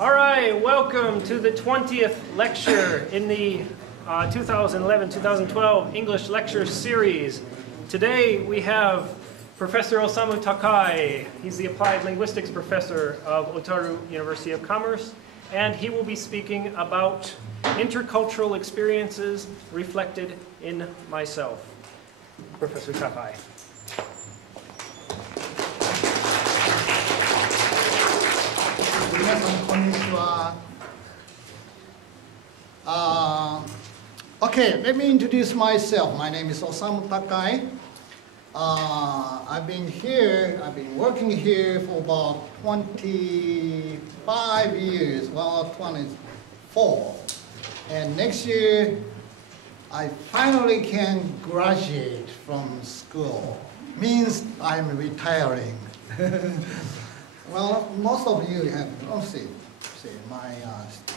All right, welcome to the 20th lecture in the 2011-2012 English Lecture Series. Today we have Professor Osamu Takai. He's the Applied Linguistics Professor of Otaru University of Commerce, and he will be speaking about intercultural experiences reflected in myself. Professor Takai. 皆さんこんにちは。Okay, let me introduce myself. My name is Osamu Takai. I've been working here for about 25 years, well, 24. And next year, I finally can graduate from school. Means I'm retiring. Well, most of you have say my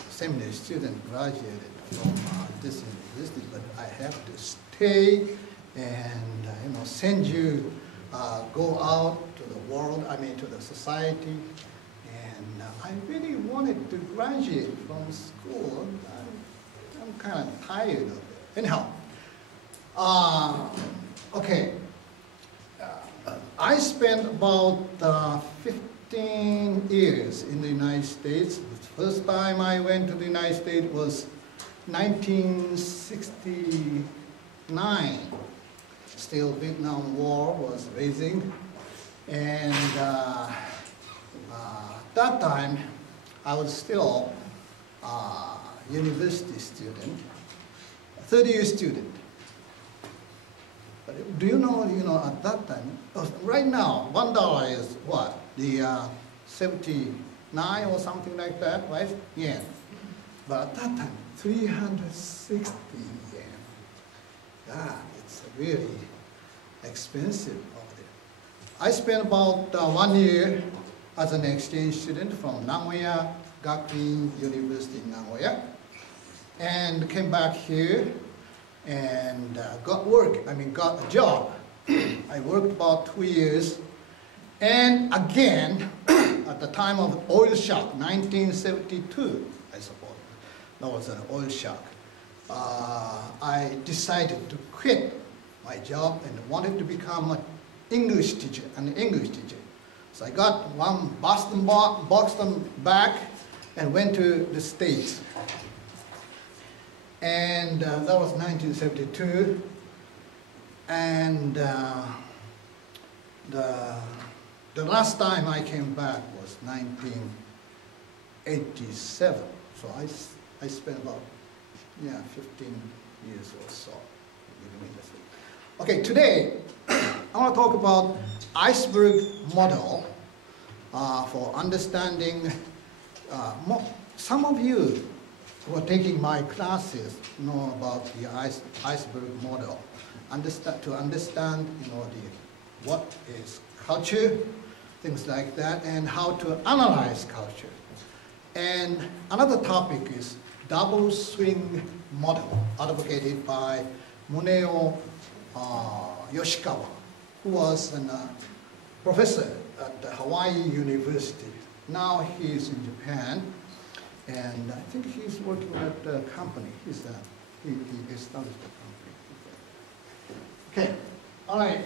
seminary student graduated from this university, but I have to stay and send you go out to the world. I mean to the society, and I really wanted to graduate from school. I'm kind of tired of it. Anyhow, okay. I spent about 15 years in the United States. The first time I went to the United States was 1969. Still Vietnam War was raging. And that time I was still a university student, 30-year student. But do you know, at that time, right now, $1 is what? The 79 or something like that, right? Yen. But at that time, 360 yen. God, it's really expensive over there. I spent about 1 year as an exchange student from Nagoya Gakuin University in Nagoya, and came back here and got a job. I worked about 2 years. And again, at the time of oil shock, 1972, I suppose, that was an oil shock, I decided to quit my job and wanted to become an English teacher. So I got one Boston bag and went to the States. And that was 1972. And the last time I came back was 1987. So I spent about 15 years or so. Okay, today I want to talk about Iceberg model for understanding. Some of you who are taking my classes know about the Iceberg model. To understand, what is culture, things like that, and how to analyze culture. And another topic is double swing model, advocated by Muneo Yoshikawa, who was a professor at Hawaii University. Now he's in Japan, and I think he's working at a company. He established a company. Okay, all right,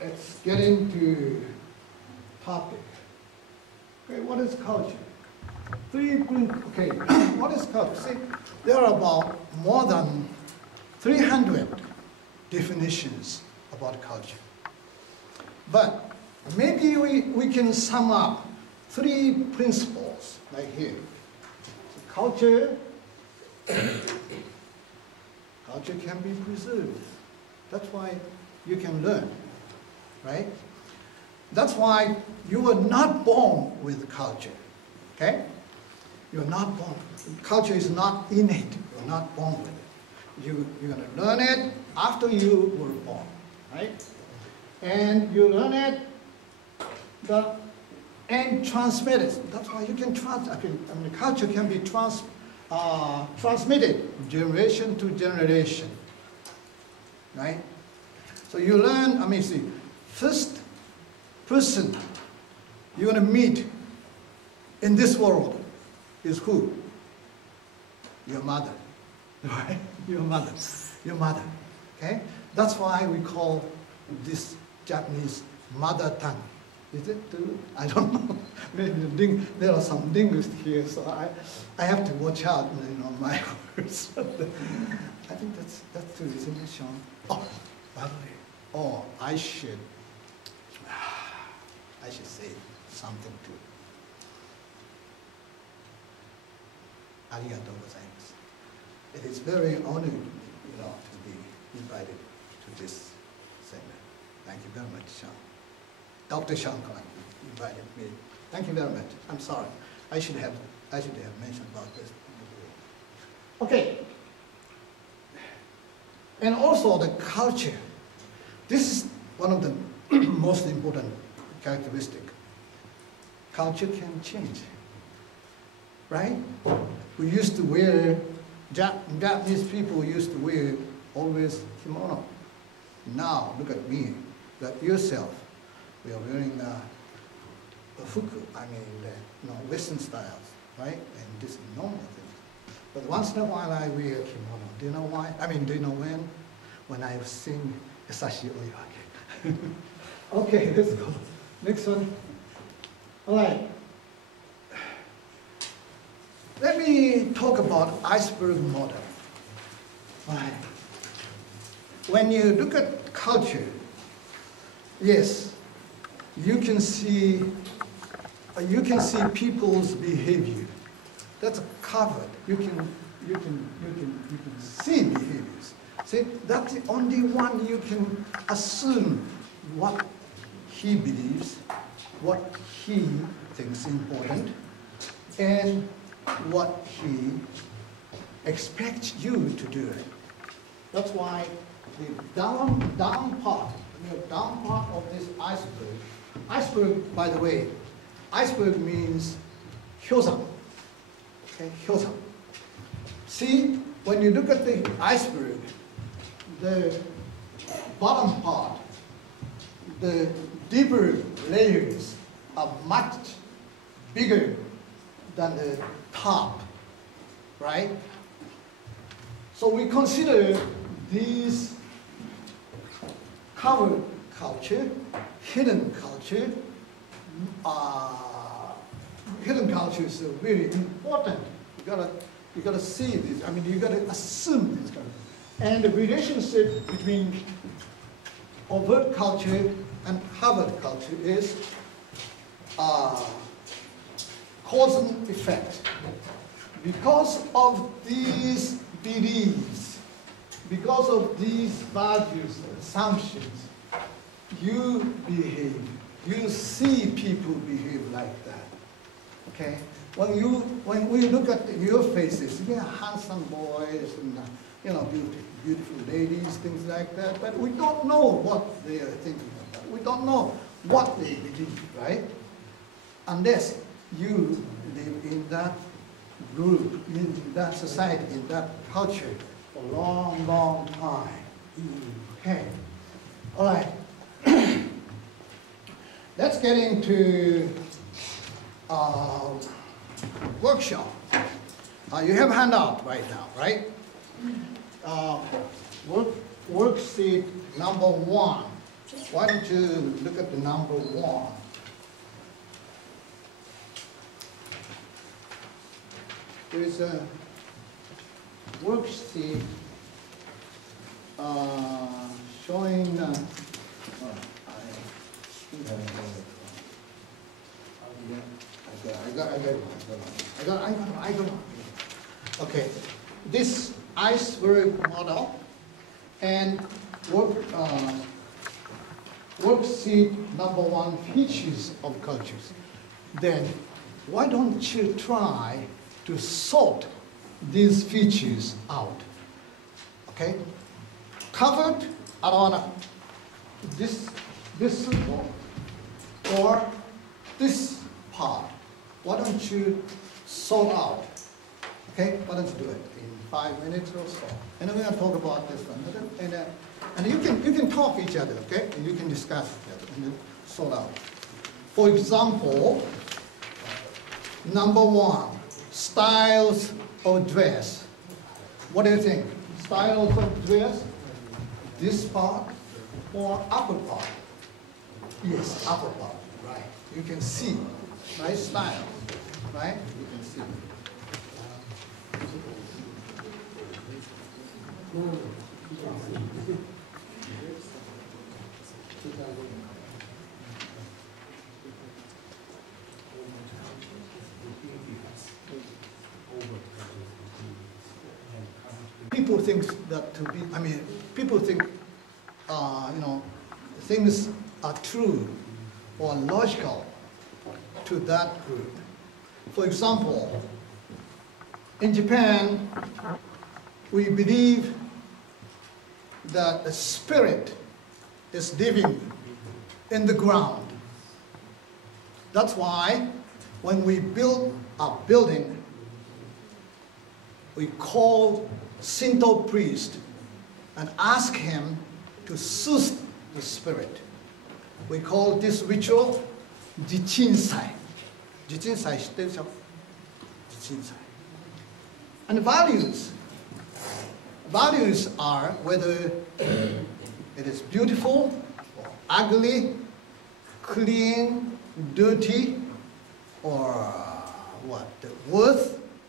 let's get into topic. Okay, what is culture? What is culture? See, there are about more than 300 definitions about culture. But maybe we can sum up 3 principles right here. So culture can be preserved. That's why you can learn, right? That's why you were not born with culture, okay? You're not born. Culture is not innate. You're not born with it. You're going to learn it after you were born, right? And you learn it and transmit it. That's why you can culture can be transmitted generation to generation. Right? So you learn, first person you're going to meet in this world is who? Your mother, right? Your mother, okay? That's why we call this Japanese mother tongue. Is it true? I don't know. Maybe there are some linguists here, so I have to watch out, my words. I think that's true, isn't it, Shawn? Oh, by the way, I should say something too. Arigatou gozaimasu. It is very honored, to be invited to this seminar. Thank you very much, Shawn. Dr. Shawn Clankie invited me. Thank you very much. I'm sorry. I should have mentioned about this. Okay. And also the culture. This is one of the most important characteristic. Culture can change, right? We used to wear, Japanese people used to wear always kimono. Now, look at me, look at yourself. We are wearing the fuku, Western styles, right? And this is normal thing. But once in a while I wear kimono. Do you know why? Do you know when? When I sing Yasashi Oiwake. Okay, let's go. Next one. All right. Let me talk about iceberg model. Right. When you look at culture, yes, you can see people's behavior. That's covered. You can see behaviors. See, that's the only one you can assume what he believes, what he thinks important, and what he expects you to do. That's why the down part of this iceberg, by the way, iceberg means hyosan. Okay, hyosan. See, when you look at the iceberg, the bottom part, the deeper layers are much bigger than the top, right? So we consider these covered culture, hidden culture. Hidden culture is very important. You gotta see this. You gotta assume this. And the relationship between overt culture and covert culture is cause and effect. Because of these beliefs, because of these values, assumptions, you behave. You see people behave like that. Okay? When we look at your faces, handsome boys and beautiful ladies, things like that, but we don't know what they are thinking about. We don't know what they believe, right? Unless you live in that group, in that society, in that culture for a long, long time. Okay. All right. Let's get into workshop. You have a handout right now, right? Worksheet number 1. Why don't you look at the number 1? There's a worksheet showing. I got it. Okay, this iceberg model and worksheet number 1, features of cultures. Then why don't you try to sort these features out? Okay, covered, I don't wanna this symbol or this part. Why don't you sort out? Okay, why don't you do it in 5 minutes or so? And then we're gonna talk about this one. And you can talk each other, okay? And you can discuss each other and then sort out. For example, number 1, styles of dress. What do you think? Styles of dress? This part or upper part? Yes, upper part, right. You can see, right? Style, right? You can see. People think that to be, people think, things are true or logical to that group. For example, in Japan, we believe that the spirit is living in the ground. That's why when we build a building, we call Shinto priest and ask him to soothe the spirit. We call this ritual jichinsai. Jichinsai, 知ってるでしょ? Jichinsai. And values. Values are whether it is beautiful or ugly, clean, dirty, or what?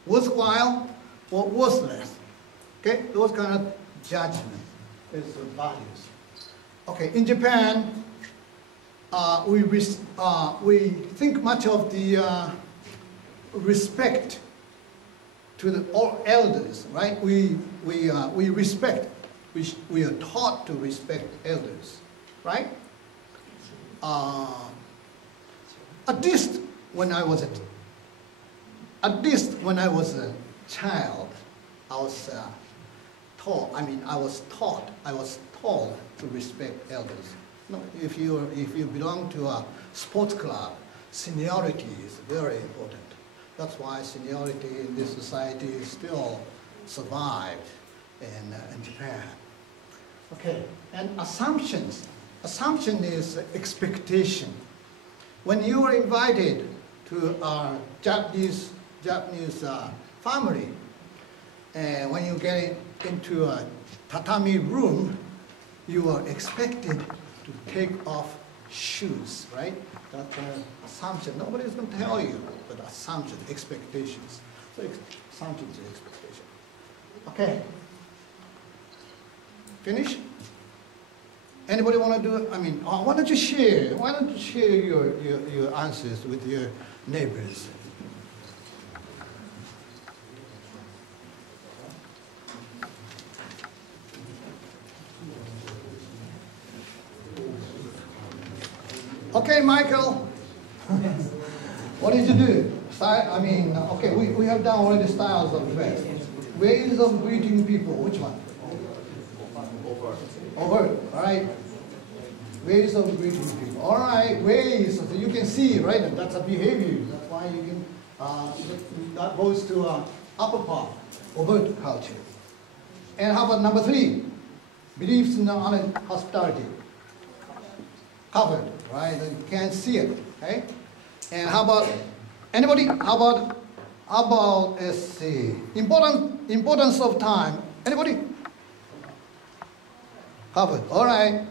Worthwhile or worthless. Okay, those kind of judgment is values. Okay, in Japan, we think much of the respect to the all elders, right? We respect. We are taught to respect elders, right? At least when I was a child, I was taught. I was taught to respect elders. No, if you belong to a sports club, seniority is very important. That's why seniority in this society still survived in Japan. Okay, and assumptions. Assumption is expectation. When you are invited to a Japanese family, and when you get into a tatami room, you are expected to take off shoes, right? That's an assumption. Nobody is going to tell you, but assumption, expectations. So assumptions and expectation. Okay. Finish? Anybody want to do it? Why don't you share? Why don't you share your answers with your neighbors? Okay, Michael. What did you do? Okay, we have done already styles of dress. Ways of greeting people. Which one? Overt. All right. Ways of greeting people. All right. Ways. So you can see, right? That's a behavior. That's why you can. That goes to upper part. Overt culture. And how about number 3? Beliefs in hospitality. Covered, right? You can't see it, okay? And how about anybody? How about let's see, importance of time. Anybody? Covered. All right.